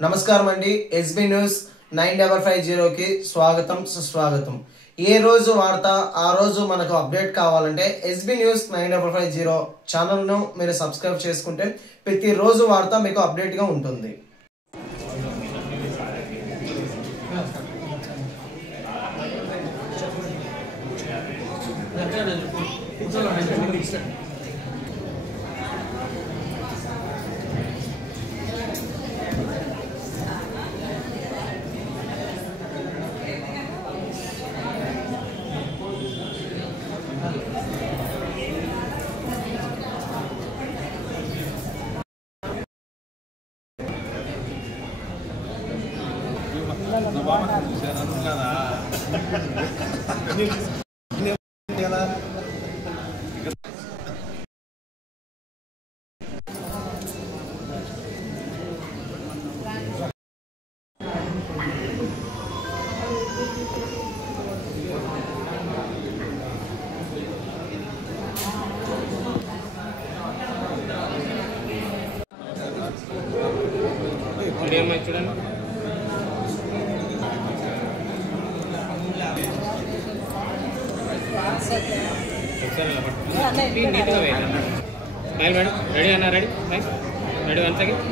నమస్కారం అండి. SB news 9550 కి స్వాగతం సుస్వాగతం. ఏ రోజు వార్త ఆ రోజు మనకు అప్డేట్ కావాలంటే ఎస్బీ న్యూస్ 9550 ఛానల్ ను మీరు సబ్స్క్రైబ్ చేసుకుంటే ప్రతి రోజు వార్త మీకు అప్డేట్ గా ఉంటుంది. చూడండి నీట్గా వేయండి. మేడం రెడీ అన్నా? Ready ready one second.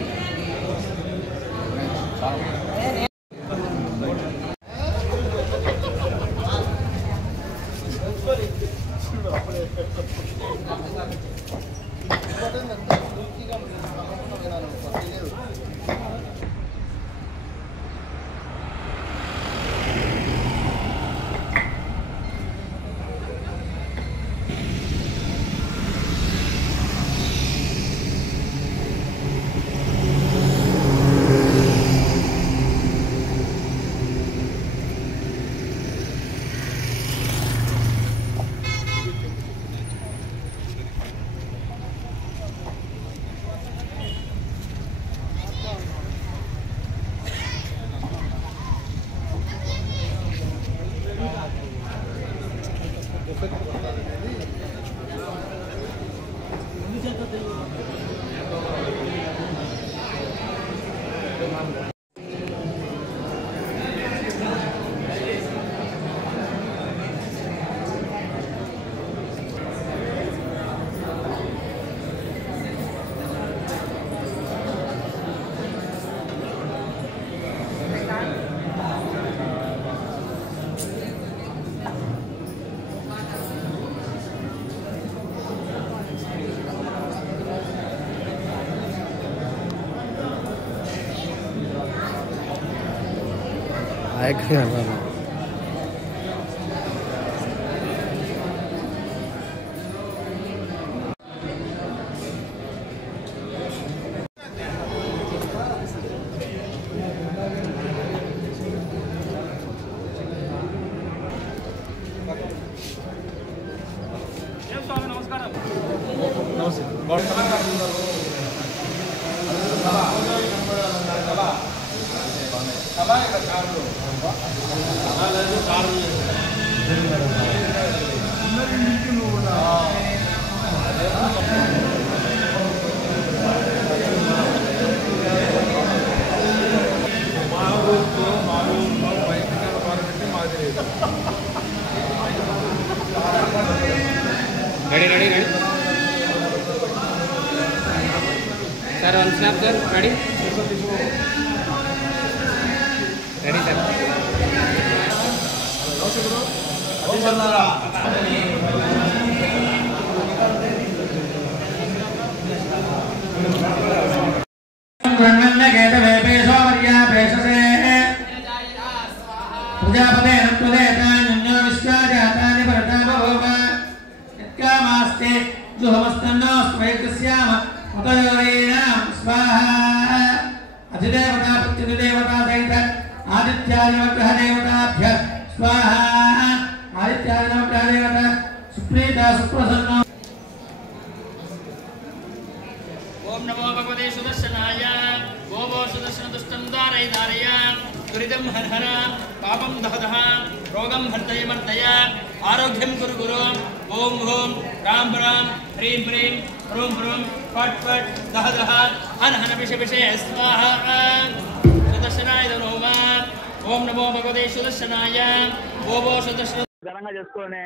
Ready ready ready sir. One snap sir. Ready ready sir. ओम नमो भगवते सुदर्शनाय. गोवो सुदर्शन दुष्टं दारय दारय. दुरितं हर हर. पापं दह दह. रोगं भर्तय मर्तय. आरोग्यं कुरु कुरु. ओम ओम राम राम ह्रीं ह्रीं ह्रूं ह्रूं फट् फट् दह दह. हन हन पिश पिश स्वाहा. సుదర్శనాయ నమః. ఓం నమో భగవతే సుదర్శనాయ. ఓం సుదర్శన ఘనంగా చేసుకునే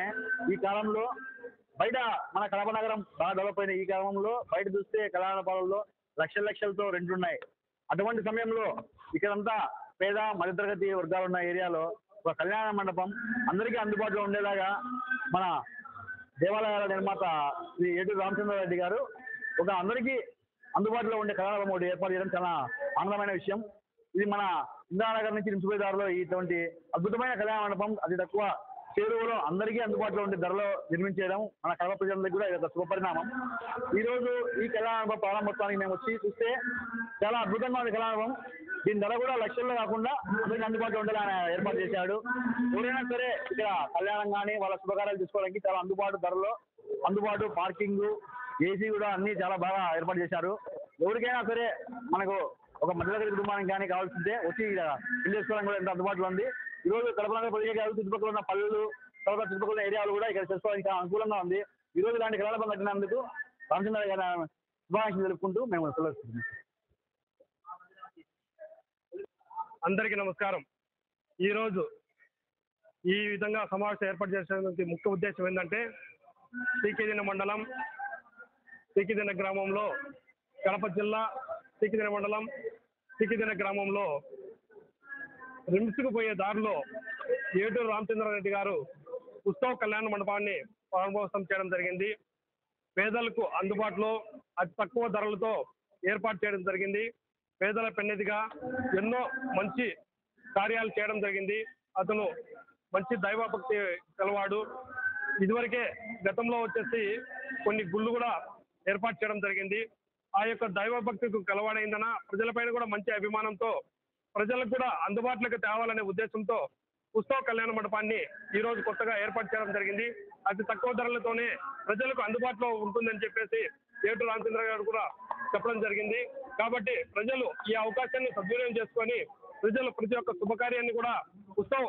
ఈ కాలంలో బయట మన కడప నగరం బాగా డెవలప్ అయిన ఈ కాలంలో బయట చూస్తే కళాపాలల్లో లక్షలతో రెంట్లున్నాయి. అటువంటి సమయంలో ఇక్కడంతా పేద మధ్యతరగతి వర్గాలు ఉన్న ఏరియాలో ఒక కళ్యాణ మండపం అందరికీ అందుబాటులో ఉండేలాగా మన దేవాలయాల నిర్మాత శ్రీ ఏటూరు రామచంద్రారెడ్డి గారు ఒక అందరికీ అందుబాటులో ఉండే కళ్యాణ ఒకటి ఏర్పాటు చేయడం చాలా ఆనందమైన విషయం. ఇది మన ఇందిరానగర్ నుంచి నించుపోయేదారిలో ఇటువంటి అద్భుతమైన కళ్యాణ మండపం అతి తక్కువ చేరువలో అందరికీ అందుబాటులో ఉండే ధరలో నిర్మించడం మన కడప ప్రజలందరికీ కూడా ఇది ఒక శుభపరిణామం. ఈ రోజు ఈ కళ్యాణ మండపం ప్రారంభోత్సవానికి మేము వచ్చి చూస్తే చాలా అద్భుతంగా ఉంది కళ్యాణ మండపం. దీని ధర కూడా లక్షల్లో కాకుండా అందరికీ అందుబాటులో ఉండేలా ఆయన ఏర్పాటు చేశాడు. ఎవరైనా సరే ఇక్కడ కళ్యాణం కానీ వాళ్ళ శుభకార్యాలు తీసుకోవడానికి చాలా అందుబాటు ధరలో అందుబాటు పార్కింగ్ ఏసీ కూడా అన్ని చాలా బాగా ఏర్పాటు చేశారు. ఎవరికైనా సరే మనకు ఒక మధ్యతరగతి కుటుంబానికి కానీ కావాల్సిందే వచ్చి పెళ్లి చేసుకోవడానికి కూడా ఎంత అందుబాటులో ఉంది. ఈ రోజు కడప నగర ప్రజలకే కాదు చుట్టుపక్కల ఉన్న పల్లెలు తర్వాత చుట్టుపక్కల ఏరియాలు కూడా ఇక్కడ చేసుకోవడానికి అనుకూలంగా ఉంది. ఈ రోజు ఇలాంటి కళ్యాణ కట్టినందుకు రామచంద్ర గారి శుభాకాంక్షలు తెలుపుకుంటూ మేము సెలవుస్తున్నాం. అందరికీ నమస్కారం. ఈరోజు ఈ విధంగా సమావేశం ఏర్పాటు చేసడానికి ముఖ్య ఉద్దేశం ఏంటంటే టీకిదిన మండలం టీకిదిన గ్రామంలో కడప జిల్లా టీకిదిన మండలం టీకిదిన గ్రామంలో రిమ్స్కు పోయే దారిలో ఏటూరు రామచంద్రారెడ్డి గారు ఉత్సవ కళ్యాణ మండపాన్ని ప్రారంభోత్సవం చేయడం జరిగింది. పేదలకు అందుబాటులో అతి తక్కువ ధరలతో ఏర్పాటు చేయడం జరిగింది. పేదల పెన్నిధిగా ఎన్నో మంచి కార్యాలు చేయడం జరిగింది. అతను మంచి దైవభక్తి కలవాడు. ఇదివరకే గతంలో వచ్చేసి కొన్ని గుళ్ళు కూడా ఏర్పాటు చేయడం జరిగింది. ఆ యొక్క దైవభక్తికి కలవాడైందన ప్రజలపైన కూడా మంచి అభిమానంతో ప్రజలకు కూడా అందుబాటులోకి తేవాలనే ఉద్దేశంతో ఉత్సవ కళ్యాణ మండపాన్ని ఈ రోజు కొత్తగా ఏర్పాటు చేయడం జరిగింది. అతి తక్కువ ధరలతోనే ప్రజలకు అందుబాటులో ఉంటుందని చెప్పేసి ఏటూరు రామచంద్ర గారు కూడా చెప్పడం జరిగింది. కాబట్టి ప్రజలు ఈ అవకాశాన్ని సద్వినియోగం చేసుకొని ప్రజలు ప్రతి ఒక్క శుభకార్యాన్ని కూడా ఉత్సవ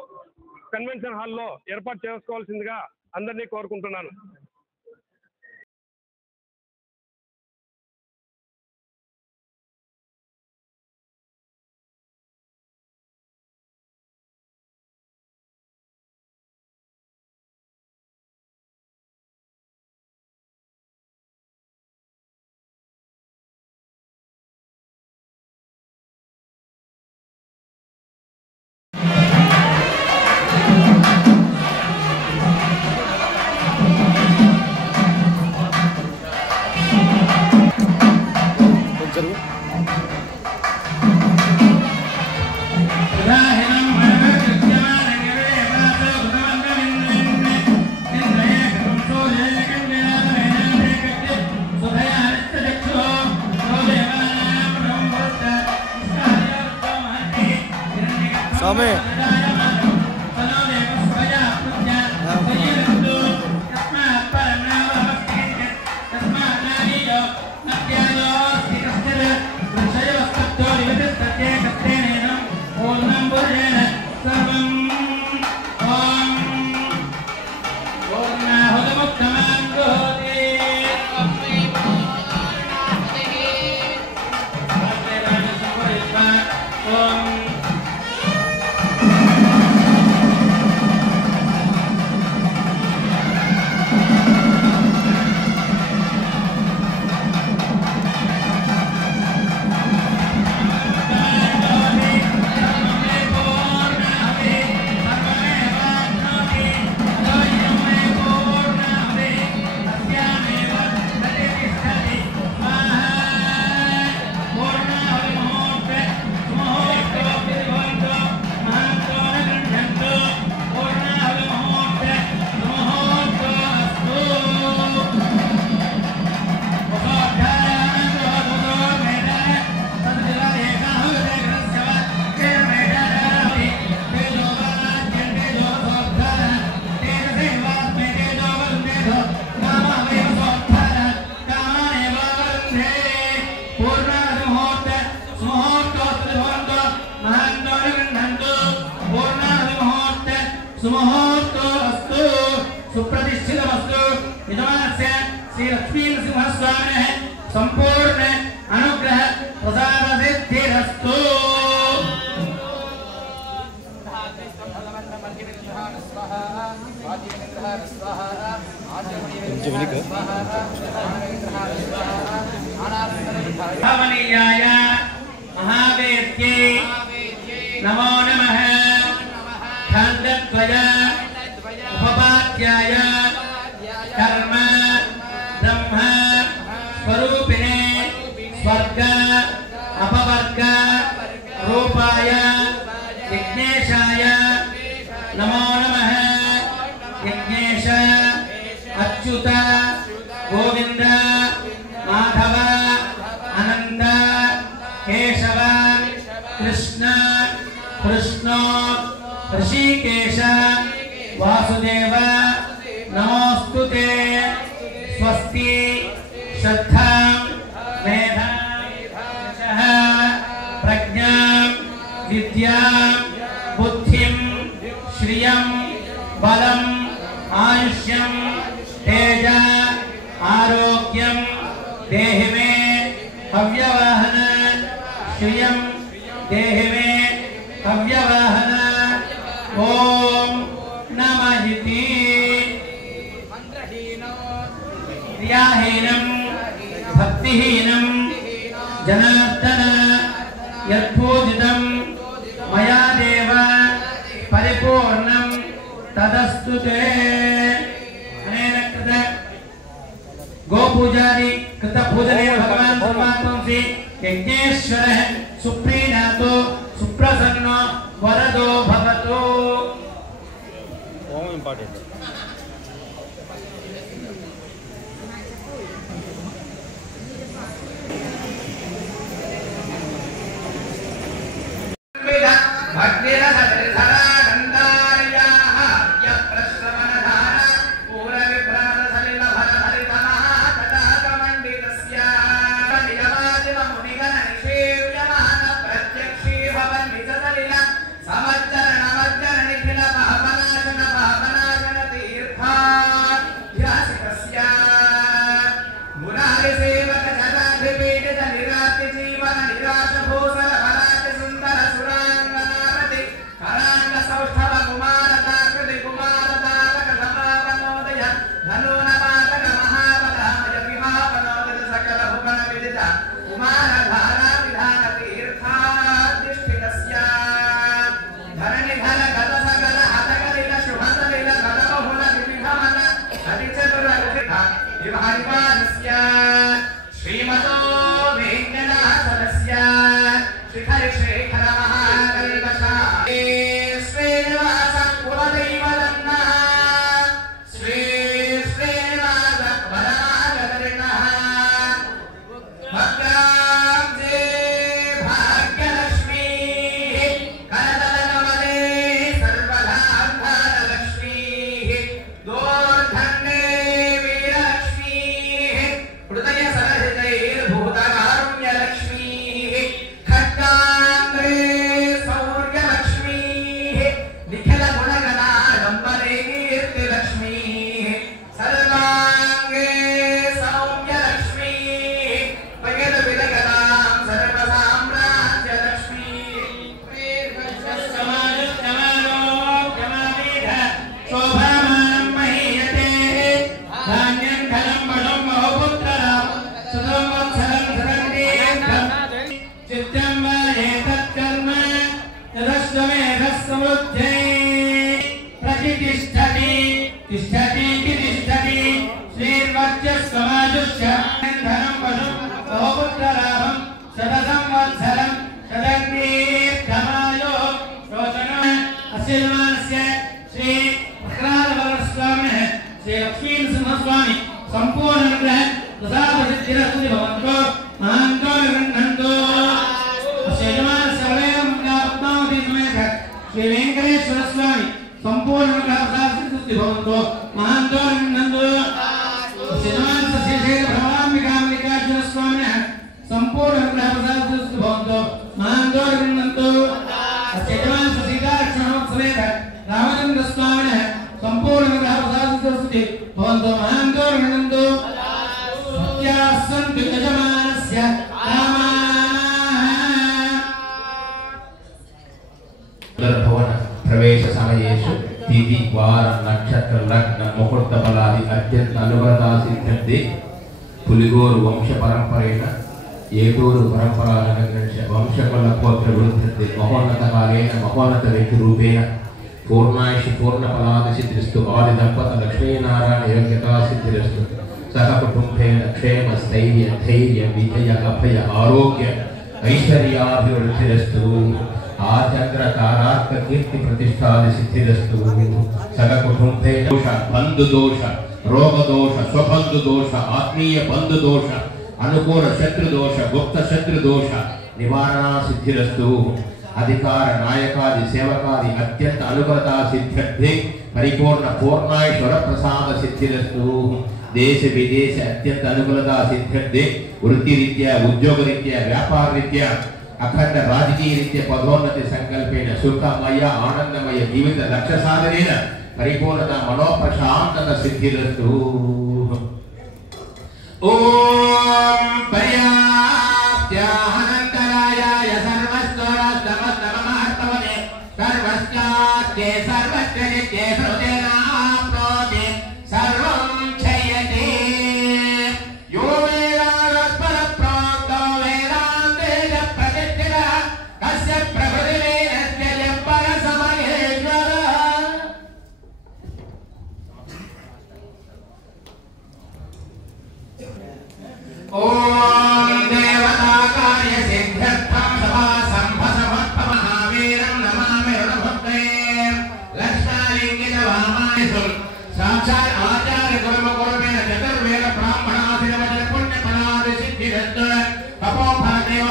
కన్వెన్షన్ హాల్లో ఏర్పాటు చేసుకోవాల్సిందిగా అందరినీ కోరుకుంటున్నాను. Same. संपूर्ण अनुग्रह प्रसाद सिद्धिरस्तु। भावनीयाय महावेद्ये नमो नमः खण्डद्वय उपपाद्याय कर्म ब्रह्म स्वरूपिणे स्वर्ग अपवर्ग रूपाय यज्ञेशाय नमो नमः यज्ञेश अच्युत गोविंद माधव अनंत केशव कृष्ण कृष्णो ऋषिकेश वासुदेव नमोस्तुते स्वस्ति श्रद्धा मेधा प्रज्ञा विद्या बुद्धिं श्रियं बलम् आयुष्यं तेज आरोग्यं देहि मे हव्यवाहन श्रियं देहि मे हव्यवाहन ओम नमः इति क्रियाहीनं भक्तिहीनं जनार्दन यत्पूजितं मया देव परिपूर्णं तदस्तु ते। अनेन कृत गोपूजादि कृत पूजने भगवान् परमात्मंसि यज्ञेश्वरः सुप्रीणातो सुप्रसन्नो वरदो भवतु। ओम इंपॉर्टेंट श्रीमतो वेंकटनाथस्य शिखर शेखर महाकल्पशा श्रीनिवास कुलदैवदन्नः श्री श्रीनिवास वरनागरिणः भद्राब्जे भाग्यलक्ष्मी कनकनवले सर्वदा धनलक्ष्मी दोर्धन्ये वीरलक्ष्मी हृदय सरहृदयैर्भूतकारुण्यलक्ष्मी खड्गाग्रे सौर्यलक्ष्मी निखिल गुणगणाडम्बरे कीर्तिलक्ष्मी सर्वांगे सौम्यलक्ष्मी भगद विलगतां सर्वसाम्राज्यलक्ष्मी शोभामानं महीयते धान्यं धनं बलं बहुपुत्रराम सुदोमत्सरं धरन्तीर्थं चित्तं वा एतत्कर्म यदश्वमेधस्समुद्धे प्रतिष्ठति तिष्ठतीति तिष्ठति श्रीर्वर्चस्वमाजुष्य धनं बलं बहुपुत्ररामं शतसंवत्सरं शतदीर्घमायो रोचनो अस्य श्री प्रहलादवरस्वामिनः श्री लक्ष्मीनरसिंहस्वामी संपूर्णनुग्रह प्रसादसिद्धिरस्तु भवन्तु महान्तो विगृह्णन्तु अस्य यजमानस्य वलयपद्मावती समेत श्री वेंकटेश्वर स्वामी संपूर्णनुग्रह प्रसादसिद्धिरस्तु भवन्तु महान्तो विगृह्णन्तु अस्य यजमानस्य श्री शेखर भ्रमराम्बिकामल्लिकार्जुन स्वामिनः संपूर्णनुग्रह प्रसादसिद्धिरस्तु भवन्तु महान्तो विगृह्णन्तु अस्य यजमानस्य सीतारक्षणोत्सवेत रामचंद्र स्वामिनः संपूर्णनुग्रह प्रसादसिद्धिरस्तु भवन्तु महान्तो विगृह्णन्तु सत्यासन्तु यजमानस्य भवन प्रवेश समयेषु తిథి వార నక్షత్ర లగ్న ముహూర్త బలాది అత్యంత అనుగ్రహ సిద్ధింది పులిగోరు వంశ పరంపరైన ఏటూరు వంశకుల పోత్ర వృద్ధి మహోన్నత కాలేన మహోన్నత వ్యక్తి రూపేణ పూర్ణాయుషి పూర్ణ ఫలాది సిద్ధిస్తూ ఆది దంపత లక్ష్మీనారాయణ యోగ్యతా సిద్ధిరస్తు సహ కుటుంబేన క్షేమ స్థైర్య ధైర్య విజయ అభయ ఆరోగ్య ఐశ్వర్యాభివృద్ధిరస్తు ఆచంద్ర తారాత్మ కీర్తి ప్రతిష్టాది సిద్ధిరస్తు సహ కుటుంబేన దోష బంధు దోష రోగ దోష స్వబంధు దోష ఆత్మీయ బంధు దోష అనుకూల శత్రు దోష గుప్త శత్రు దోష నివారణ సిద్ధిరస్తు అధికార నాయకాది సేవకాది అత్యంత అనుగ్రహ సిద్ధ్యర్థే పరిపూర్ణ పూర్ణాశ్వర ప్రసాద సిద్ధిరస్తు దేశ విదేశ అత్యంత అనుగ్రహ సిద్ధ్యర్థే వృత్తిరీత్యా ఉద్యోగరీత్యా వ్యాపారరీత్యా అఖండ రాజకీయ రీత్యా పదోన్నతి సంకల్పేన సుఖమయ ఆనందమయ జీవిత లక్ష్య సాధనేన పరిపూర్ణత మనోప్రశాంతత సిద్ధిరస్తు ఓం పర్యాప్త్యానంతరాయాయ సర్వస్వరస్తమస్తమహర్తవనే సర్వస్యాత్తే సర్వస్య నిత్యే సర్వేనాప్నోతి సర్వం క్షయతే యో వేదాస్పర ప్రోక్తో వేదాంతేజ ప్రతిష్ఠిత కస్య ప్రభృతిరేణస్య పరసమహేశ్వర ఓం దేవతా కార్య సిద్ధ్యర్థం సభా సంభసమర్థ మహావీరం నమామి రుణభక్తే లక్ష్మణలింగిత వామాయసు సాక్షాత్ ఆచార్య గురుమగురుమేన చతుర్వేద బ్రాహ్మణాదిన వచన పుణ్య ఫలాది సిద్ధిరస్తు తపో ఫలదేవ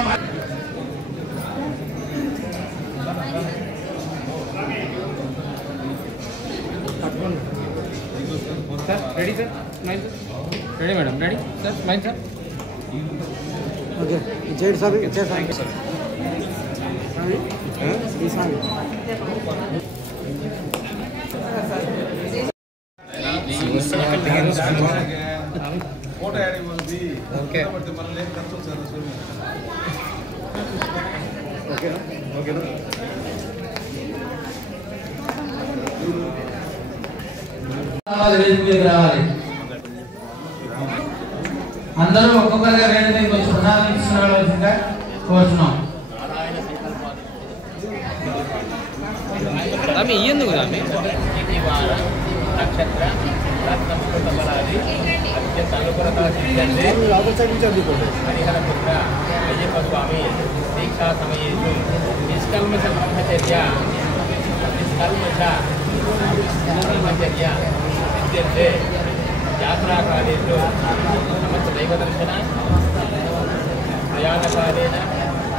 sir ready sir smile ready madam ready sir smile sir okay ఇచ్చేయండి సార్ ఇచ్చేసాను సార్ ఫోటో యాడ్ ఇవ్వాలి ఓకే మనల్ని ఏం ఖర్చు సార్ ఓకేనా ఓకేనా రావాలి అందరూ ఒక్కొక్కరిగా రెండు మీకు వచ్చి ప్రసాదం తీసుకురావాల్సిందిగా కోరుతున్నాం. ఎందుకు నక్షత్ర హరిహర పుత్ర అయ్యప్ప స్వామి దీక్షా సమయేషు నిష్కల్మష బ్రహ్మచర్య బ్రహ్మచర్య సిద్ధ్యర్థే యాత్రాకాలేషు సమస్త దైవదర్శన ప్రయాణకాలేన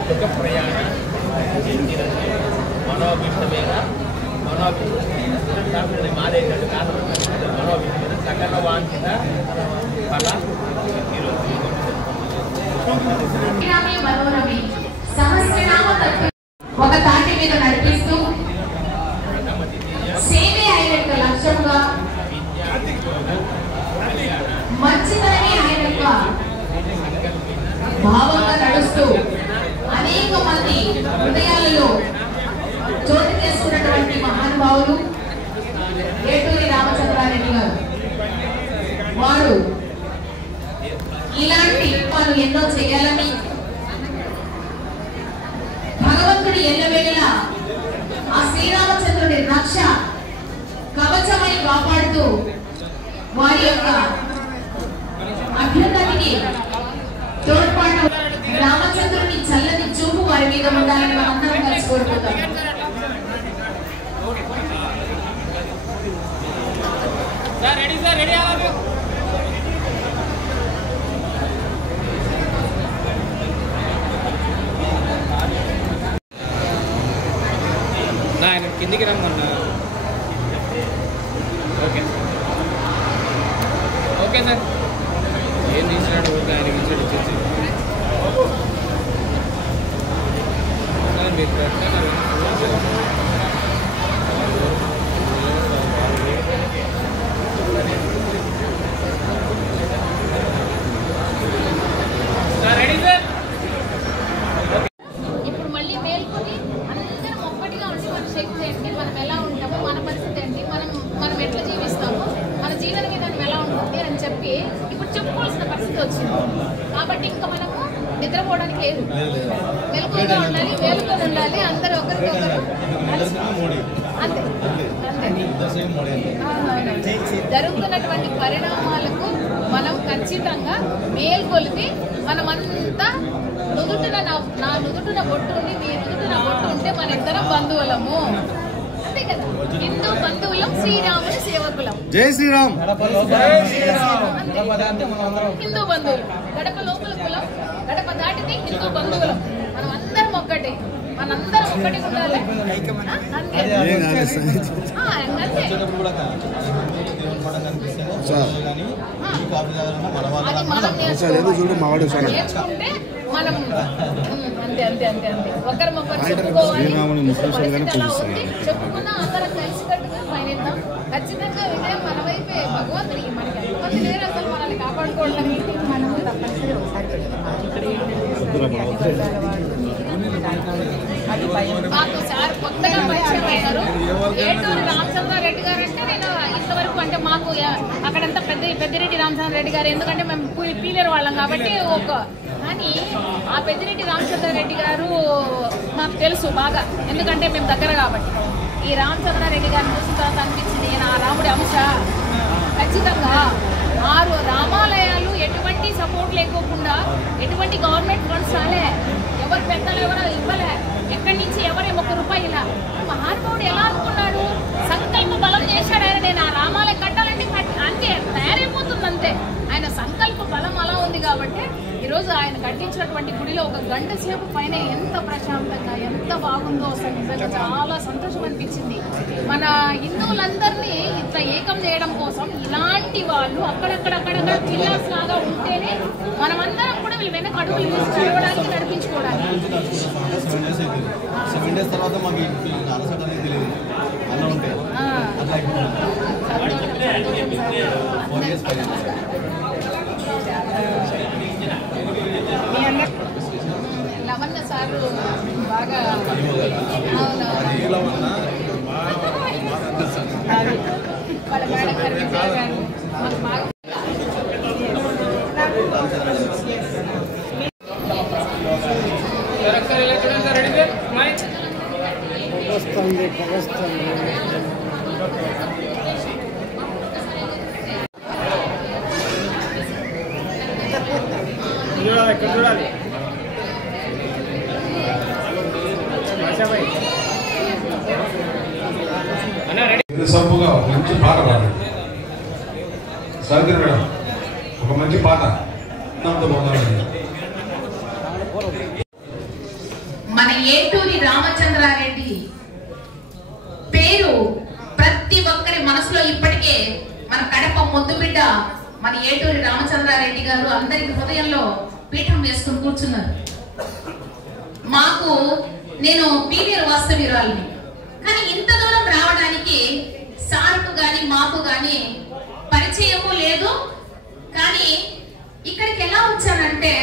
సుఖప్రయాణ సిద్ధిరస్తు మనోభీష్టమైన మారేటట్టు కాదు మనోభీష్టమైన సకల వాంఛిత ఫల ఒక తాటి మీద నడిపిస్తూ సేవే ఆయన యొక్క లక్ష్యంగా మంచితనమే ఆయన యొక్క భావంగా నడుస్తూ అనేక మంది హృదయాలలో చోటు చేసుకున్నటువంటి మహానుభావులు ఏటూరి రామచంద్రారెడ్డి గారు. వారు ఇలాంటి పనులు ఎన్నో చేయాలని భగవంతుడు ఎల్లవేళలా ఆ శ్రీరామచంద్రుడి రక్ష కవచమై కాపాడుతూ వారి యొక్క అభ్యున్నతికి తోడ్పాటు రామచంద్రుని చల్లని చూపు వారి మీద ఉండాలని మనందరం కలిసి కోరుకుంటాం. ఆయన కిందికి రమ్మన్నా. ఓకే ఓకే సార్ ఏం తీసినాడు ఓకే ఆయన ఇచ్చాడు ఇచ్చేసి మీరు రెడీ సార్. ఇప్పుడు మళ్ళీ మేల్కొని అందరం ఒక్కటిగా ఉండి మన శక్తి పరిస్థితి ఏంటి, మనం ఎలా ఉంటామో, మన పరిస్థితి ఏంటి, మనం ఎట్లా జీవిస్తామో, మన జీవన విధానం ఎలా ఉంటుంది అని చెప్పి ఇప్పుడు చెప్పుకోవాల్సిన పరిస్థితి వచ్చింది. కాబట్టి ఇంకా మనము నిద్రపోవడానికి లేదు, మెలకువగా ఉండాలి, వేలుకొని ఉండాలి, అందరూ ఒకరికొకరు అంతే జరుగుతున్నటువంటి పరిణామాలకు మనం ఖచ్చితంగా మేల్కొలిపి మనమంతా నా నుదుటిన బొట్టు ఉండి మీ నుదుటిన బొట్టు ఉంటే మన ఇద్దరం బంధువులము, అంతే కదా. హిందూ బంధువులం, శ్రీరాముని సేవకులం. జై శ్రీరామ్. హిందూ బంధువులు గడప లోపల కులం, గడప దాటితే హిందూ బంధువులం. మనం అందరం ఒక్కటే, మనందరం ఒక్కటి ఉండాలి. నేర్చుకుంటే మనం అంతే అంతే అంతే అంతే ఒకరికొకరు చెప్పుకోవాలి. చెప్పుకున్నా అందరం కలిసికట్టుగా పయనిద్దాం. ఖచ్చితంగా విజయం మన వైపే. భగవంతుడికి మనకి ఎంతమంది లేరు అసలు మనల్ని కాపాడుకోవడానికి. మనము తప్పనిసరి మాకు సార్ కొత్తగా పరిచయం అయ్యారు ఏటూరి రామచంద్రారెడ్డి గారు. అంటే నేను ఇంతవరకు అంటే మాకు అక్కడంతా పెద్దిరెడ్డి రామచంద్రారెడ్డి గారు, ఎందుకంటే మేము పీలేరు వాళ్ళం కాబట్టి కానీ ఆ పెద్దిరెడ్డి రామచంద్రారెడ్డి గారు మాకు తెలుసు బాగా, ఎందుకంటే మేము దగ్గర కాబట్టి. ఈ రామచంద్రారెడ్డి గారిని చూసిన తర్వాత అనిపించింది ఆ రాముడి అంశ. ఖచ్చితంగా 6 రామాలయాలు ఎటువంటి సపోర్ట్ లేకోకుండా, ఎటువంటి గవర్నమెంట్ ఫండ్స్ రాలే, ఎవరు పెద్దలు ఎవరు ఇవ్వలే, ఎక్కడి నుంచి ఎవరే ₹1 ఇలా. మహానుభావుడు ఎలా అనుకున్నాడు, సంకల్ప బలం చేశాడు ఆయన. నేను ఆ రామాలయం కట్టాలంటే అంతే తయారైపోతుంది అంతే. ఆయన సంకల్ప బలం అలా ఉంది కాబట్టి ఈరోజు ఆయన కట్టించినటువంటి గుడిలో 1 గంట సేపు పైన ఎంత ప్రశాంతంగా ఎంత బాగుందో అసలు నిజంగా చాలా సంతోషం అనిపించింది. మన హిందువులందరినీ ఇట్లా ఏకం చేయడం కోసం ఇలాంటి వాళ్ళు అక్కడక్కడ పిల్లర్స్ లాగా ఉంటేనే మనమందరం కూడా వీళ్ళు వెనక అడుగులు వేసి చదవడానికి నడిపించుకోవడానికి. 7 days తర్వాత మాకు అలసట అనేది తెలియదు అన్న ఉంటే లవన్న సారు బాగా వాళ్ళ మేడం గారు మాకు బాగా చూడాలి. సబ్బుగా మంచి పాట పాడండి సావిత్రి మేడం, ఒక మంచి పాట. మన ఏటూరి రామచంద్రారెడ్డి పేరు ప్రతి ఒక్కరి మనసులో ఇప్పటికే మన కడప ముద్దుబిడ్డ మన ఏటూరి రామచంద్రారెడ్డి గారు అందరికి హృదయంలో పీఠం వేసుకుని కూర్చున్నారు. నేను పీరియర్ వాస్తవ్యురాలిని, కానీ ఇంత దూరం రావడానికి సార్కు గాని మాకు గాని పరిచయము లేదు. కానీ ఇక్కడికి ఎలా వచ్చానంటే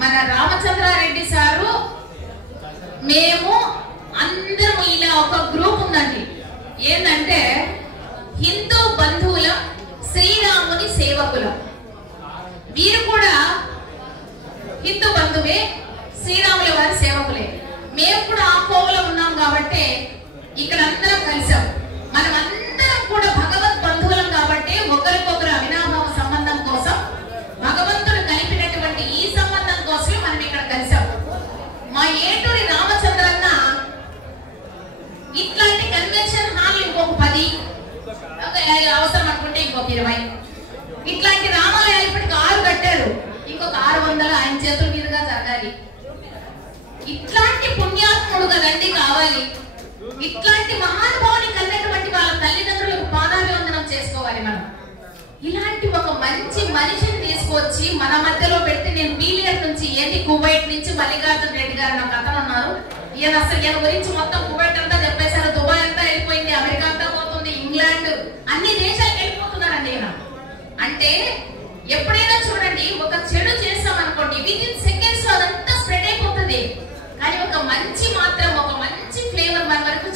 మన రామచంద్రారెడ్డి సారు మేము అందరం ఇలా ఒక గ్రూప్ ఉందండి. ఏంటంటే హిందూ బంధువులం, శ్రీరాముని సేవకులం. వీరు కూడా హిందూ బంధువే, శ్రీరాముల వారి సేవకులే. మేము కూడా ఆ కోవలో ఉన్నాం కాబట్టి ఇక్కడ అందరం కలిసాం. మనం అందరం కూడా భగవత్ బంధువులం కాబట్టి ఒకరికొకరు అవినాభావ సంబంధం కోసం, భగవంతుడు కలిపినటువంటి ఈ సంబంధం కోసమే మనం ఇక్కడ కలిసాం. మా ఏటూరి రామచంద్రన్న ఇట్లాంటి కన్వెన్షన్ హాల్ ఇంకొక 10 అవసరం అనుకుంటే ఇంకొక 20 ఇట్లాంటి రామాలయాలు ఇప్పటికి 6 కట్టారు. ఇంకొక 600 ఆయన చేతుల మీదుగా జరగాలి. ఇట్లాంటి పుణ్యాత్ముడు కదండి కావాలి. ఇట్లాంటి మహానుభావుని కన్నటువంటి వాళ్ళ తల్లిదండ్రులకు పాదాభివందనం చేసుకోవాలి మనం. ఇలాంటి ఒక మంచి మనిషిని తీసుకొచ్చి మన మధ్యలో పెడితే, నేను పీలియర్ నుంచి ఏంటి కువైట్ నుంచి మల్లికార్జున రెడ్డి గారు నాకు అతను ఉన్నారు. ఈయన అసలు ఈయన గురించి మొత్తం కువైట్ అంతా చెప్పేశారు, దుబాయ్ అంతా వెళ్ళిపోయింది, అమెరికా అంతా పోతుంది, ఇంగ్లాండ్ అన్ని దేశాలకు వెళ్ళిపోతున్నారండి ఈయన. అంటే ఎప్పుడైనా చూడండి, ఒక చెడు చేస్తాం అనుకోండి, వితిన్ సెకండ్స్ అదంతా స్ప్రెడ్ అయిపోతుంది. కానీ ఒక మంచి మాత్రం, ఒక మంచి ఫ్లేవర్ మన వరకు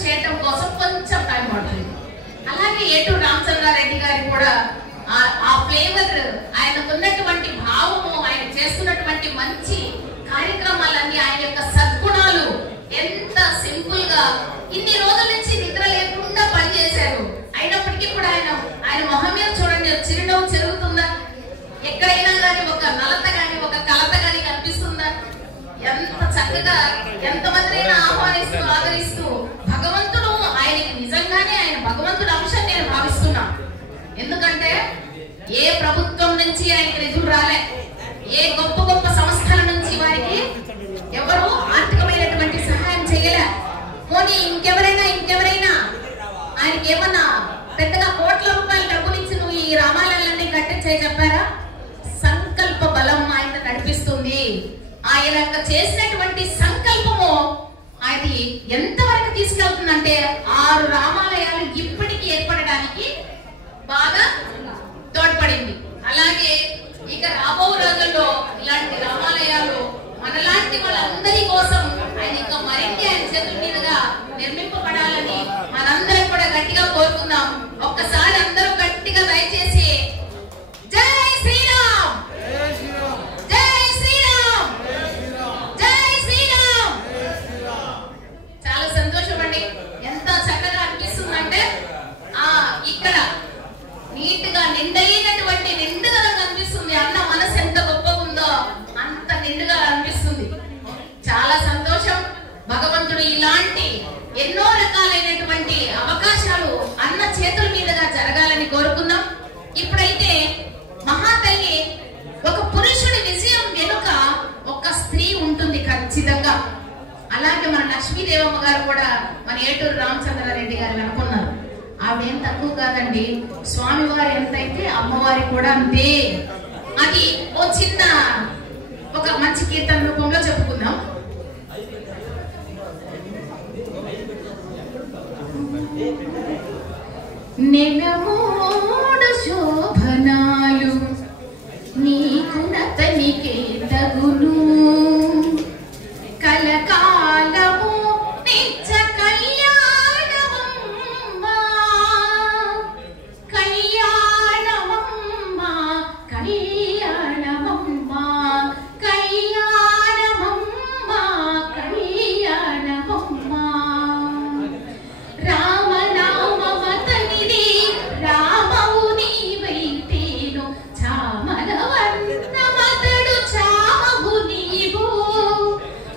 ఏటూరు రామచంద్రారెడ్డి గారి కూడా ఆ ఫ్లేవర్, ఆయనకున్నటువంటి భావము, ఆయన చేస్తున్నటువంటి మంచి కార్యక్రమాలన్నీ, ఆయన యొక్క సద్గుణాలు ఎంత సింపుల్ గా ఇన్ని రోజుల నుంచి నిద్ర లేకుండా పనిచేశారు. అయినప్పటికీ కూడా ఆయన మొహం మీద చూడండి, చిరునవ్వు చెరుగుతుందా? ఎక్కడైనా కానీ ఒక నలత గాని ఒక కలత గాని కనిపిస్తుందా? ఎంత చక్కగా ఎంతమందినైనా ఆహ్వానిస్తూ ఆదరిస్తూ భగవంతుడు ఆయనకి నిజంగానే ఆయన భగవంతుడు అంశం నేను భావిస్తున్నా. ఎందుకంటే ఏ ప్రభుత్వం నుంచి ఆయనకి నిధులు రాలే, ఏ గొప్ప గొప్ప సంస్థల నుంచి వారికి ఎవరు ఆర్థికమైనటువంటి సహాయం చేయలే. పోనీ ఇంకెవరైనా ఆయనకి ఏమన్నా పెద్దగా కోట్ల రూపాయల డబ్బులు ఇచ్చి నువ్వు ఈ రామాలయాలన్నీ కట్టించే చెప్పారా? సంకల్ప బలం ఆయన నడిపిస్తుంది. ఆయన చేసినటువంటి సంకల్పము అది ఎంతవరకు తీసుకెళ్తుందంటే 6 రామాలయాలు ఇప్పటికీ ఏర్పడడానికి బాగా తోడ్పడింది. అలాగే ఇక రాబో రోజుల్లో ఇలాంటి రామాలయాలు మనలాంటి వాళ్ళందరి కోసం ఆయన ఇంకా మరిన్ని ఆయన చేతుల మీదుగా నిర్మింపబడాలని మనందరం కూడా గట్టిగా కోరుకుందాం. ఒక్కసారి అందరూ గట్టిగా దయచేసి జై శ్రీరామ్, జై శ్రీరామ్, జై శ్రీరామ్. చాలా సంతోషం అండి. ఎంత చక్కగా అనిపిస్తుందంటే ఇక్కడ నీట్ గా నిండైనటువంటి నిండుగా అనిపిస్తుంది. అన్న మనసు ఎంత గొప్పగా ఉందో అంత నిండుగా అనిపిస్తుంది. చాలా సంతోషం. భగవంతుడు ఇలాంటి ఎన్నో రకాలైనటువంటి అవకాశాలు అన్న చేతుల మీదుగా జరగాలని కోరుకుందాం. ఇప్పుడైతే మహాతల్లి, ఒక పురుషుడి విజయం వెనుక ఒక స్త్రీ ఉంటుంది ఖచ్చితంగా. అలాగే మన లక్ష్మీదేవమ్మ గారు కూడా మన ఏటూరు రామచంద్రారెడ్డి గారు అనుకున్నారు. ఆవిడేం తక్కువ కాదండి. స్వామివారి ఎంతైతే అమ్మవారి కూడా అంతే. అది ఓ చిన్న ఒక మంచి కీర్తన రూపంలో చెప్పుకుందాం. నెలమూడు శోభనాలు నీకు నతనికే తగును, కలకాలము నిత్య కళ్యాణమమ్మా, కళ్యాణమమ్మా, కళ్యాణమమ్మా, కళ్యాణమమ్మా, కళ్యాణమమ్మా. రామనామమతనిది రామవు నీవైతేను, చామరవర్ణమతడు చామవు నీవు,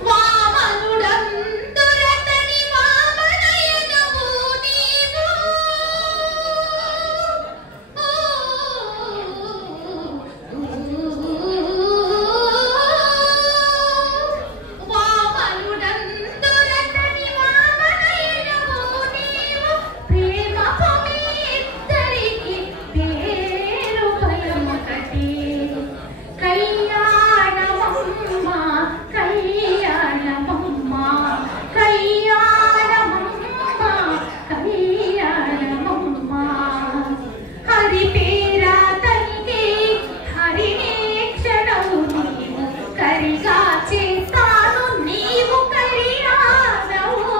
వామనుడందురతని వామనయనము నీవు. వామనుడందురతని వామనయనము నీవు, ప్రేమ పవిత్రికి పేరు భయమొకటి. కళ్యాణమమ్మా, కళ్యాణమమ్మా, కళ్యాణమమ్మా, కళ్యాణమమ్మా. హరి పేరా తనికే హరినే క్షణము నీవు, కరిగా చేస్తాను నీవు కళ్యాణము.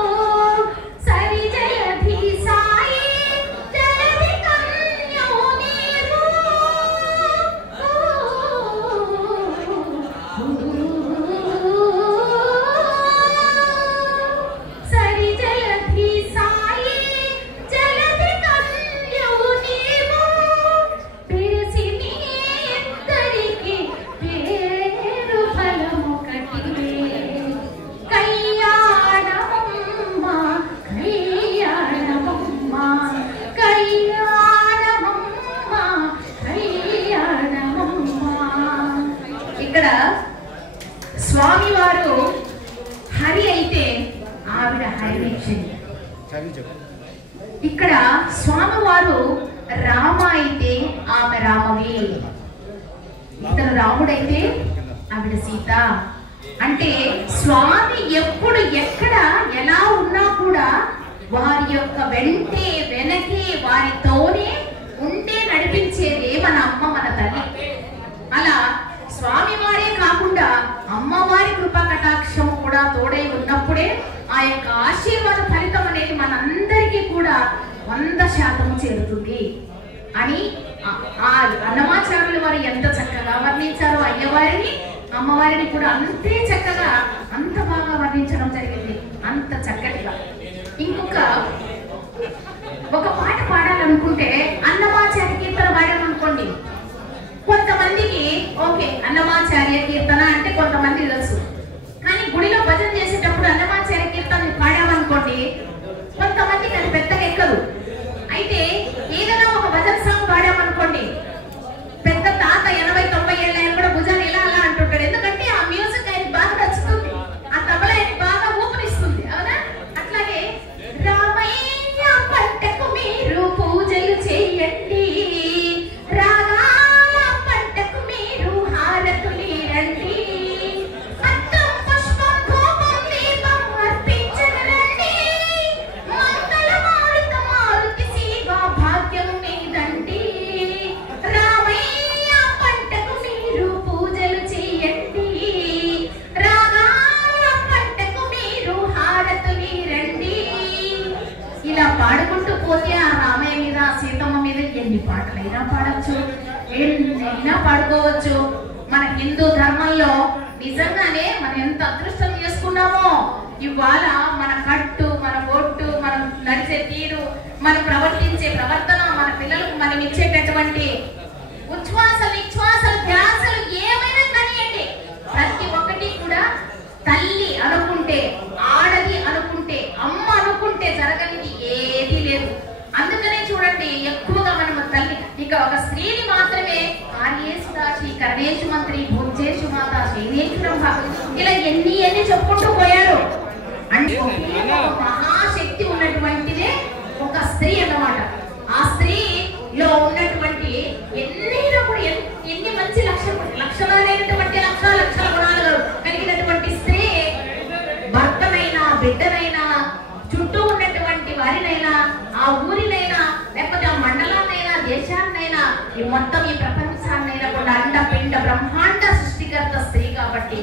సరి జయధి సాయి జయధి కన్యవు నీవు. సరి జయధి సాయి జయధి కన్యవు నీవు. పెరసి నీ ఇద్దరికి పేరు ఫలమొకటి. కళ్యాణమమ్మా, కళ్యాణమమ్మా, కళ్యాణమమ్మా, కళ్యాణమమ్మా. ఇక్కడ స్వామివారు హరి అయితే ఆవిడ హరినిచ్చింది. ఇక్కడ స్వామివారు రామ అయితే ఆమె రామవి. ఇతను రాముడైతే ఆవిడ సీత. అంటే స్వామి ఎప్పుడు ఎక్కడ ఎలా ఉన్నా కూడా వారి యొక్క వెనకే వారితోనే ఉండే నడిపించేదే మన అమ్మ, మన తల్లి. అలా స్వామివారే కాకుండా అమ్మవారి కృపా కటాక్షం కూడా తోడై ఉన్నప్పుడే ఆ యొక్క ఆశీర్వాద ఫలితం అనేది మనందరికీ కూడా 100% చేరుతుంది అని ఆ అన్నమాచార్యులు వారు ఎంత చక్కగా వర్ణించారో అయ్యవారిని అమ్మవారిని కూడా అంతే చక్కగా అంత బాగా వర్ణించడం జరిగింది, అంత చక్కటిగా. ఒక పాట పాడాలనుకుంటే అన్నమాచార్య కీర్తన పాడామనుకోండి, కొంతమందికి ఓకే అన్నమాచార్య కీర్తన అంటే కొంతమంది తెలుసు. కానీ గుడిలో భజన చేసేటప్పుడు అన్నమాచార్య కీర్తన పాడామనుకోండి, కొంతమందికి అది పెద్దగా ఎక్కదు. అయితే ఏదైనా ఒక భజన సాంగ్ పాడామనుకోండి, పెద్ద తాత 80-90 ఏళ్ళ ఆయన కూడా భుజాన్ని ఇలా అలా అంటుంటాడు. ఎందుకంటే ఆ మ్యూజిక్ ఆయన బాగా నచ్చుతుంది, ఆ తబలా ఆయన బాగా ఊపిరిస్తుంది. అవునా? అట్లాగే రామయ్య పంటకు మీరు పూజలు చేయండి, రాగాల పంటకు మీరు హారతులీరండి, అద్దం పుష్పం ధూపం దీపం అర్పించగలండి, మంగళ మారుత మారుతి సేవా భాగ్యం మీదండి, రామయ్య పంటకు మీరు పూజలు చేయండి, రాగాల పంటకు మీరు హారతులీరండి. ఇలా పాడుకుంటూ పోతే ఆ రామయ్య మీద సీతమ్మ మీద ఎన్ని పాటలైనా పాడచ్చు, ఎన్నైనా పాడుకోవచ్చు. మన హిందూ ధర్మంలో నిజంగానే మనం ఎంత అదృష్టం చేసుకున్నామో, ఇవాళ మన కట్టు, మన బొట్టు, మనం నడిచే తీరు, మనం ప్రవర్తించే ప్రవర్తన, మన పిల్లలకు మనం ఇచ్చేటటువంటి ఉచ్ఛ్వాసలు నిశ్వాసలు ధ్యాసలు ఏమైనా కానివ్వండి, ప్రతి ఒక్కటి కూడా తల్లి అనుకుంటే, ఆడది అనుకుంటే, అమ్మ అనుకుంటే జరగనిది ఏదీ లేదు. అందుకనే చూడండి, ఎక్కువగా మనం తల్లి ఇక ఒక స్త్రీని మాత్రమే కార్యేషు దాసి కర్ణేషు మంత్రి భోజేషు మాత శైనేషు బ్రహ్మ ఇలా ఎన్ని చెప్పుకుంటూ పోయారు. అంటే మహాశక్తి ఉన్నటువంటిదే ఒక స్త్రీ అన్నమాట. ఆ స్త్రీలో ఉన్నటువంటి ఎన్నైనా కూడా ఎన్ని మంచి లక్షణాలైనటువంటి లక్షల గుణాలు కలిగినటువంటి స్త్రీ భర్తనైనా బిడ్డనైనా చుట్టూ ఉన్నటువంటి వారినైనా ఆ ఊరినైనా లేకపోతే ఆ మండలాన్నైనా దేశాన్నైనా ఈ మొత్తం ఈ ప్రపంచాన్నైనా కూడా అండపిండ బ్రహ్మాండ సృష్టికర్త స్త్రీ కాబట్టి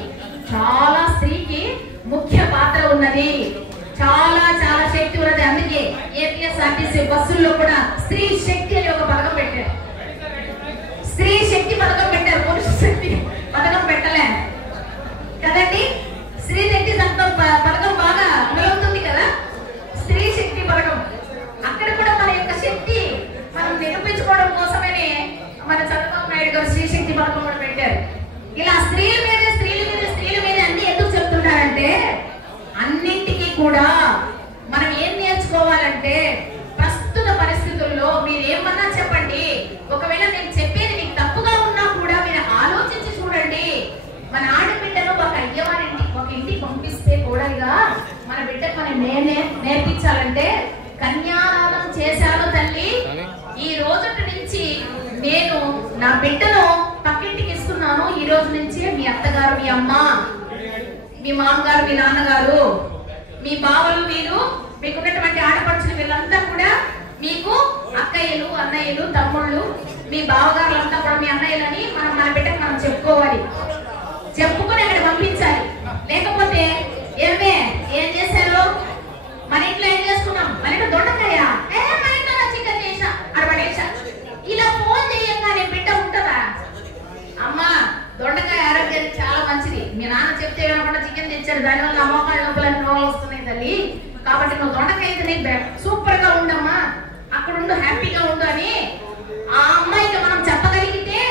చాలా స్త్రీకి ముఖ్య పాత్ర ఉన్నది, చాలా చాలా శక్తి ఉన్నది. అందుకే ఏపీఎస్ఆర్టీసీ బస్సుల్లో కూడా స్త్రీ శక్తి అని ఒక పథకం పెట్టారు. స్త్రీ శక్తి పథకం పెట్టారు, పురుష శక్తి పథకం పెట్టలే కదండి. స్త్రీ శక్తి పథకం బాగా అమలవుతుంది కదా, స్త్రీ శక్తి పథకం. అక్కడ కూడా మన యొక్క శక్తి మనం నిరూపించుకోవడం కోసమనే మన చంద్రబాబు నాయుడు గారు స్త్రీ శక్తి పథకం కూడా పెట్టారు. ఇలా స్త్రీల మీద అన్ని ఎందుకు చెప్తున్నారంటే, అన్నింటికి కూడా మనం ఏం నేర్చుకోవాలంటే, ప్రస్తుత పరిస్థితుల్లో మీరు ఏమన్నా చెప్పండి, ఒకవేళ నేను చెప్పేది మీకు తప్పుగా ఉన్నా కూడా మీరు ఆలోచించి చూడండి. మన ఆడబిడ్డను ఒక అయ్యవారింటి ఒక ఇంటికి పంపిస్తే కూడా మన బిడ్డకు మనం నేర్పించాలంటే, కన్యాదానం చేశాను తల్లి, ఈ రోజు నుంచి నేను నా బిడ్డను పక్కింటికి ఇస్తున్నాను, ఈ రోజు నుంచి మీ అత్తగారు, మీ అమ్మ, మీ మామగారు, మీ నాన్నగారు, మీ బావలు, మీరు మీకున్నటువంటి ఆడపడుచులు వీళ్ళంతా కూడా మీకు అక్కయ్యలు, అన్నయ్యలు, తమ్ముళ్ళు, మీ బావగారులంతా కూడా మీ అన్నయ్యలని మన బిడ్డకు మనం చెప్పుకోవాలి, చెప్పుకొని అక్కడ పంపించాలి. లేకపోతే ఏం చేశారు, మన ఇంట్లో ఏం చేసుకున్నాం, మన ఇంట్లో దొండకాయ, మన ఇంట్లో చికెన్ చేసా అడబడేసా, ఇలా ఫోన్ చేయంగానే బిడ్డ ఉంటుందా? అమ్మా దొండకాయ ఆరోగ్యానికి చాలా మంచిది, మీ నాన్న చెప్తే ఏమన్నా చికెన్ తెచ్చారు, దానివల్ల అమ్మకాళ్ళ నొప్పులని రోగాలు వస్తున్నాయి తల్లి, కాబట్టి నువ్వు దొండకాయ అయితే సూపర్ గా ఉండమ్మా, అక్కడ ఉండు, హ్యాపీగా ఉండు అని ఆ అమ్మాయికి మనం చెప్పగలిగితే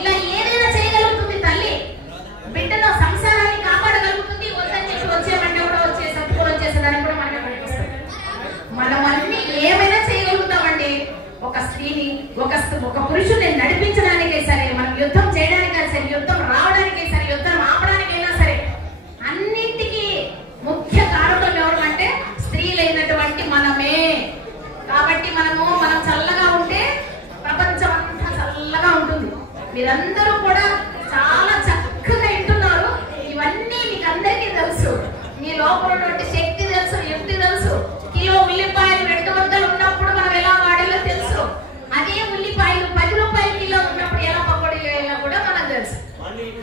ఇలా ఏదైనా చేయగలుగుతుంది తల్లి. బిడ్డలో సంసారాన్ని కాపాడగలుగుతుంది. వద్దని చెప్పి వచ్చేమంటే కూడా వచ్చేసేదానికి కూడా మనమే పనిపిస్తాం. మనం అన్ని ఏమైనా చేయగలుగుతామండి. ఒక స్త్రీని ఒక పురుషుని నడిపించడానికే సరే, మనం యుద్ధం చేయడానికైనా సరే, యుద్ధం రావడానికైనా సరే, యుద్ధం ఆపడానికైనా సరే, అన్నింటికీ ముఖ్య కారకులు ఎవరు అంటే స్త్రీలైనటువంటి మనమే. కాబట్టి మనం చల్లగా ఉంటే ప్రపంచం అంతా చల్లగా ఉంటుంది. మీరందరూ కూడా చాలా చక్కగా వింటున్నారు. ఇవన్నీ మీకు అందరికీ తెలుసు. మీ లోపల ఉన్నటువంటి శక్తి తెలుసు, యుక్తి తెలుసు. కిలో ఉల్లిపాయలు 200 ఉన్నప్పుడు మనం ఎలా వాడాలో తెలుసు. అదే ఉల్లిపాయలు 10 రూపాయలు కిలో ఉన్నప్పుడు ఎలా పకోడీ చేయాలో కూడా మనకు తెలుసు.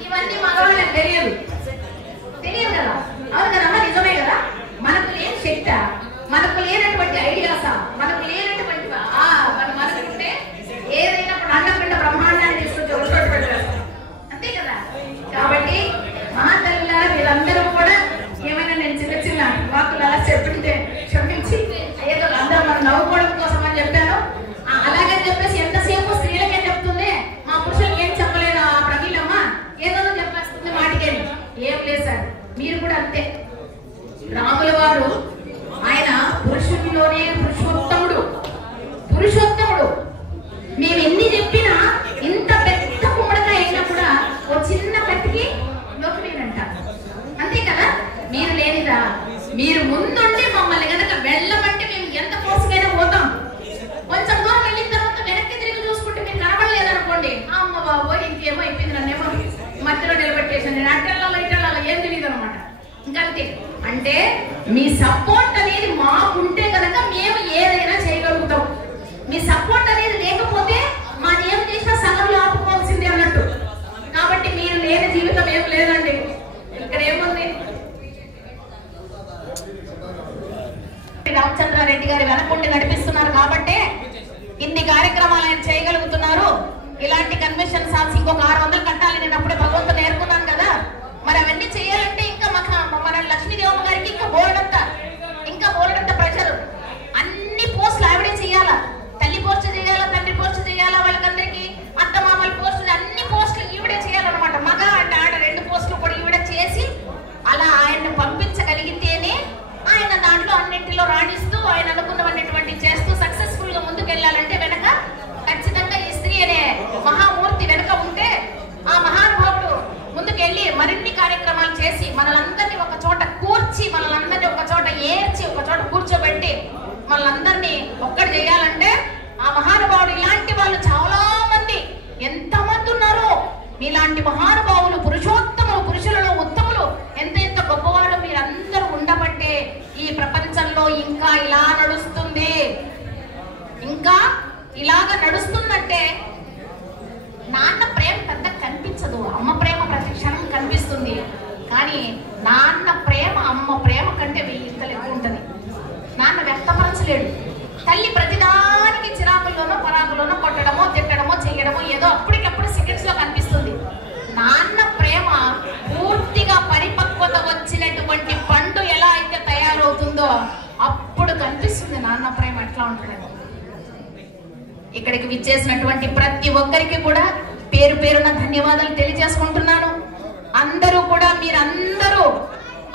ఇవన్నీ మగవాళ్ళకి తెలియదు కదా, అవును కదమ్మా, నిజమే కదా. మనకు లేని శక్తి, మనకు లేనటువంటి ఐడియాసా, మనకు లేని మీరు ముందుండి మమ్మల్ని కనుక వెళ్ళమంటే మేము ఎంత పోసుకైనా పోతాం. కొంచెం దూరం వెళ్ళిన తర్వాత వెనక్కి తిరిగి చూసుకుంటే మీరు కనబడలేదనుకోండి, అమ్మ బాబో ఇంకేమో అయిపోయింది, నన్నేమో మధ్యలో నిలబెట్టేసాను, నేను అట్టెళ్ళాలి ఇట్టెళ్ళాలి ఏం తెలియదు అనమాట. ఇంకంతే. అంటే మీ సపోర్ట్ అనేది మాకుంటే కనుక మేము ఏదైనా చేయగలుగుతాం. మీ సపోర్ట్ అనేది లేకపోతే మాది ఏం చేసినా సగంలో ఆపుకోవాల్సిందే అన్నట్టు. కాబట్టి మీరు లేని జీవితం ఏం లేదండి. ఇక్కడ ఏముంది, రామచంద్రారెడ్డి గారి వెనకుండి నడిపిస్తున్నారు కాబట్టి ఇన్ని కార్యక్రమాలు ఆయన చేయగలుగుతున్నారు. ఇలాంటి కన్వెన్షన్ హాల్స్ ఇంకొక 600 కట్టాలి. నేను అప్పుడే భగవంతుడు నేర్చుకున్నాను కదా. మరి అవన్నీ చేయాలంటే ఇంకా మన లక్ష్మీదేవమ్మ గారికి ఇంకా బోల్డంత ప్రెషర్. అన్ని పోస్టులు ఆవిడే చేయాలా. తల్లి పోస్ట్ చేయాలా, తండ్రి పోస్ట్ చేయాలా, వాళ్ళకందరికి అత్త మామల పోస్టులు, అన్ని పోస్టులు ఈవిడే చేయాలన్నమాట. మగ అంటే ఆడ 2 పోస్టులు కూడా ఈవిడ చేసి అలా ఆయన్ని పంపించగలిగితేనే ఆయన దాంట్లో అన్నింటిలో రాణిస్తూ ఆయన అనుకున్నవన్నటువంటి చేస్తూ సక్సెస్ఫుల్ గా ముందుకెళ్లాలంటే వెనక ఖచ్చితంగా ఈ స్త్రీ అనే మహామూర్తి వెనక ఉంటే ఆ మహానుభావుడు ముందుకెళ్ళి మరిన్ని కార్యక్రమాలు చేసి మనలందరినీ ఒక చోట కూర్చి, మనలందరినీ ఒక చోట ఏర్చి, ఒక చోట కూర్చోబెట్టి మనలందరినీ ఒక్కటి చేయాలంటే ఆ మహానుభావుడు ఇలాంటి వాళ్ళు చాలా మంది, ఎంతమంది ఉన్నారు మీలాంటి మహానుభావులు, పురుషోత్తములు, పురుషులలో ఉత్తములు, ఎంత గొప్పవాళ్ళు మీరందరూ ఉండబట్టే ఈ ప్రపంచంలో ఇంకా ఇలా నడుస్తుంది. ఇంకా ఇలాగ నడుస్తుందంటే నాన్న ప్రేమ పెద్ద కనిపించదు, అమ్మ ప్రేమ ప్రతి క్షణం కనిపిస్తుంది. కానీ నాన్న ప్రేమ అమ్మ ప్రేమ కంటే 1000 ఇంతలు ఎక్కువ ఉంటుంది. నాన్న వ్యక్తపరచలేడు. తల్లి ప్రతిదానికి చిరాకుల్లోనో పరాకుల్లోనో కొట్టడమో తిట్టడమో చేయడమో ఏదో అప్పటికప్పుడు సెకండ్స్ లో కనిపిస్తుంది. నాన్న ప్రేమ పూర్తిగా పరిపక్వత వచ్చినటువంటి పండు ఎలా అయితే తయారవుతుందో అప్పుడు కనిపిస్తుంది నాన్న ప్రేమ ఎట్లా ఉంటుంది. ఇక్కడికి విచ్చేసినటువంటి ప్రతి ఒక్కరికి కూడా పేరు పేరున ధన్యవాదాలు తెలియజేసుకుంటున్నాను. అందరూ కూడా మీరందరూ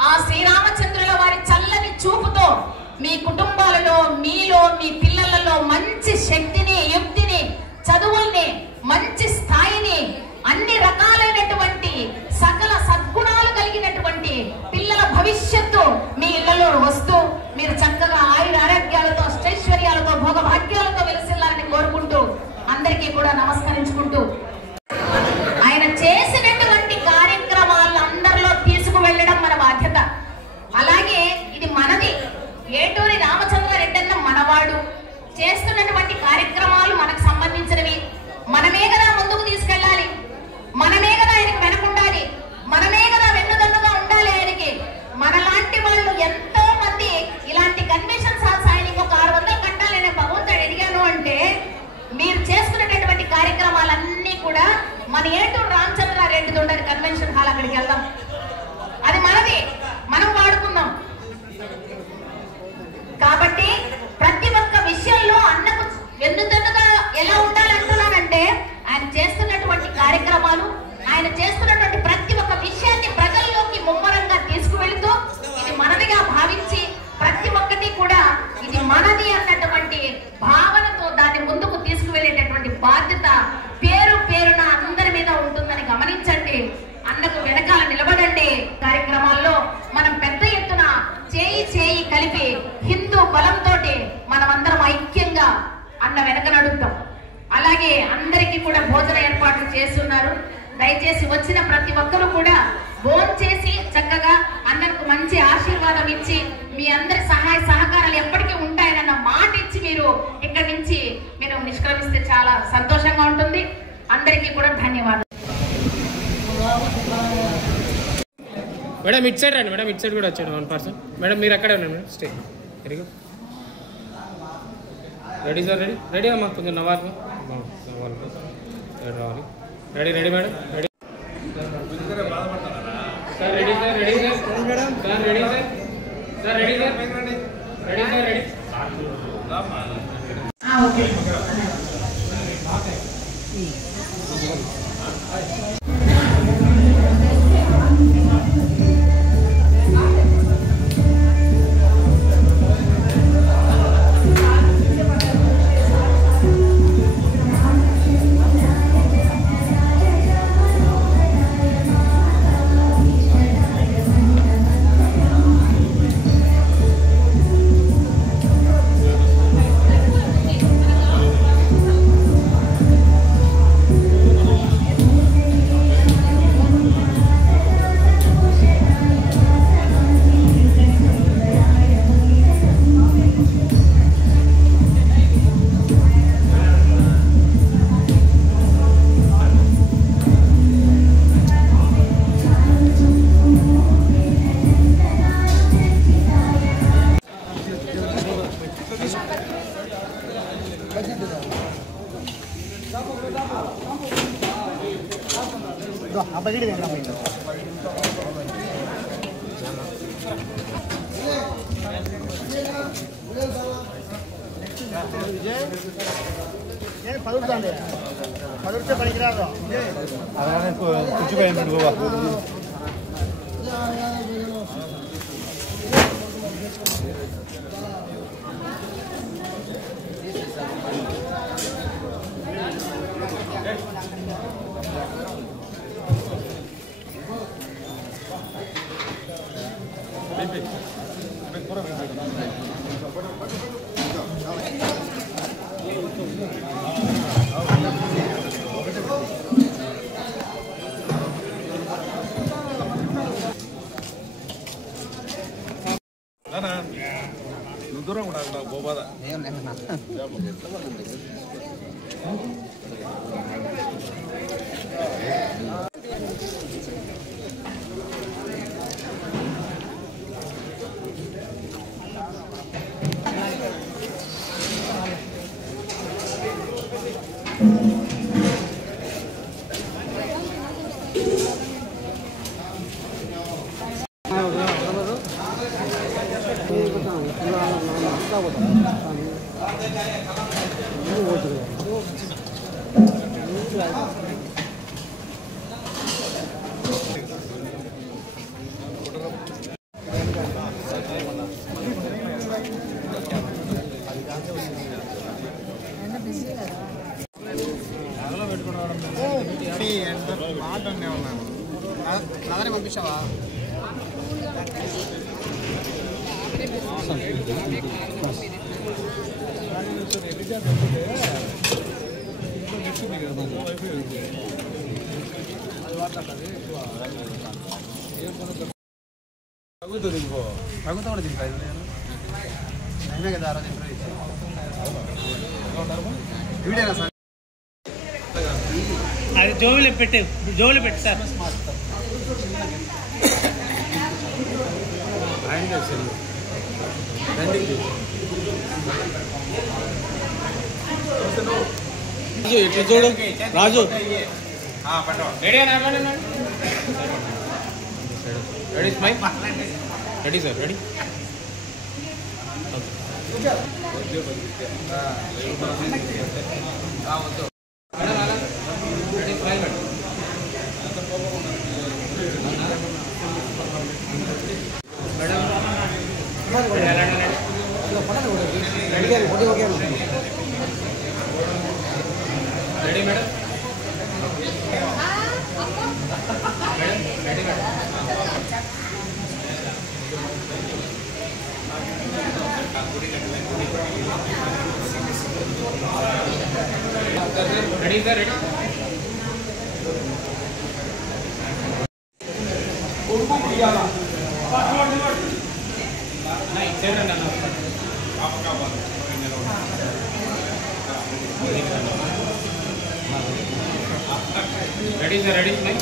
ఆ శ్రీరామచంద్రుల వారి చల్లని చూపుతో మీ కుటుంబాలలో, మీలో, మీ పిల్లలలో మంచి శక్తిని, యుక్తిని, చదువుల్ని, మంచి స్థాయిని, అన్ని రకాలైనటువంటి సకల సద్గుణాలు కలిగినటువంటి పిల్లల భవిష్యత్తు మీ ఇళ్లలో వస్తూ మీరు చక్కగా ఆయుర ఆరోగ్యాలతో, అష్టైశ్వర్యాలతో, భోగభాగ్యాలతో వెలిసిల్లాలని కోరుకుంటూ అందరికీ కూడా నమస్కరించుకుంటూ ఆయన చేసినటువంటి కార్యక్రమాలను అందరిలో తీసుకువెళ్ళడం మన బాధ్యత. అలాగే ఇది మనది. ఏటూరి రామచంద్రారెడ్డి అన్న మనవాడు. చేస్తున్నటువంటి కార్యక్రమాలు మనకు సంబంధించినవి. మనమే కదా ముందుకు తీసుకెళ్ళాలి, మనమే కదా ఆయనకి వెనకుండాలి, మనమే కదా వెన్నుదన్నుగా ఉండాలి ఆయనకి. మనలాంటి వాళ్ళు ఎంతో మంది ఇలాంటి కన్వెన్షన్ హాల్స్ ఆయనకి ఒక 600 కట్టాలనే భగవంతుడు అడిగాను అంటే మీరు చేస్తున్నటువంటి కార్యక్రమాలన్నీ కూడా మన ఏటూరు రామచంద్రారెడ్డితో ఉండాలి. కన్వెన్షన్ హాల్ అక్కడికి వెళ్దాం, అది మనది, మనం వాడుకుందాం. కాబట్టి ప్రతి ఒక్క విషయంలో అన్నకు వెన్నుదన్నుగా ఎలా ఉండాలంటున్నానంటే ఆయన చేస్తున్నటువంటి కార్యక్రమాలు, ఆయన చేస్తున్నటువంటి ప్రతి ఒక్క విషయాన్ని ప్రజల్లోకి ముమ్మరంగా తీసుకువెళుతూ ఇది మనదిగా భావించి ప్రతి ఒక్కటి కూడా ఇది మనది అన్నటువంటి భావనతో దాన్ని ముందుకు తీసుకువెళ్ళేటటువంటి బాధ్యత పేరు పేరున అందరి మీద ఉంటుందని గమనించండి. అన్నకు వెనకాల నిలబడండి. కార్యక్రమాల్లో మనం పెద్ద ఎత్తున చేయి కలిపి హిందూ బలంతో మనమందరం ఐక్యంగా అన్న వెనక నడుద్దాం. అలాగే అందరికీ కూడా భోజన ఏర్పాట్లు చేస్తున్నారు. దయచేసి వచ్చిన ప్రతి ఒక్కరూ కూడా భోజనం చేసి చక్కగా అన్నకు మంచి ఆశీర్వాదం ఇచ్చి మీ అందరి సహాయ సహకారాలు ఎప్పటికీ ఉంటాయనన్న మాట ఇచ్చి మీరు ఇక్కడి నుంచి మీరు నిష్క్రమిస్తే చాలా సంతోషంగా ఉంటుంది. అందరికీ కూడా ధన్యవాదాలు. మేడం ఇట్ సైడ్ రండి. మేడం ఇట్ సైడ్ కూడా వచ్చాడు 1 పర్సన్. మేడం మీరు అక్కడే ఉన్నారు madam. Stay very good. Ready sir, ready అమ్మా. కొంచెం నవ్వాలి రావాలి. Ready madam. Ready sir, ready sir, ready sir, sir ready sir, sir ready sir, ready sir, ready. Okay. దూరం కూడా గోబాద పంపించావా తగ్గుతుంది ఇంకో తగ్గుతా కూడా దీనికి అయినా కదా ఆ రోజు వీడేనా సార్ అది జోబులో పెట్టి సార్ ఇట్లా చూడు Raju ready smile ready sir ready ready madam ready sir ready ready sir ready smile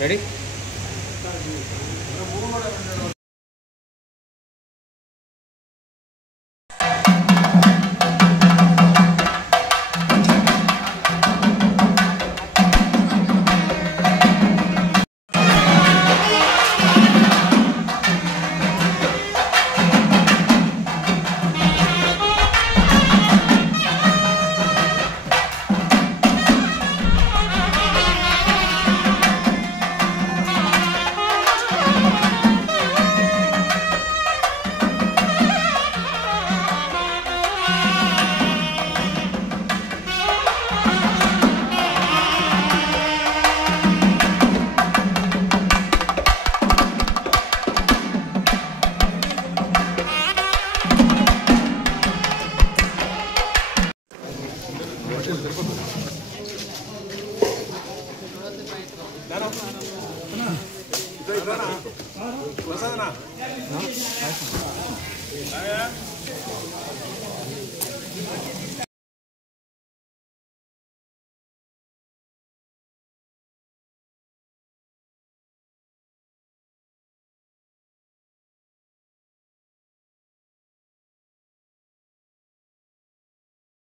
ready సరిపోతుంది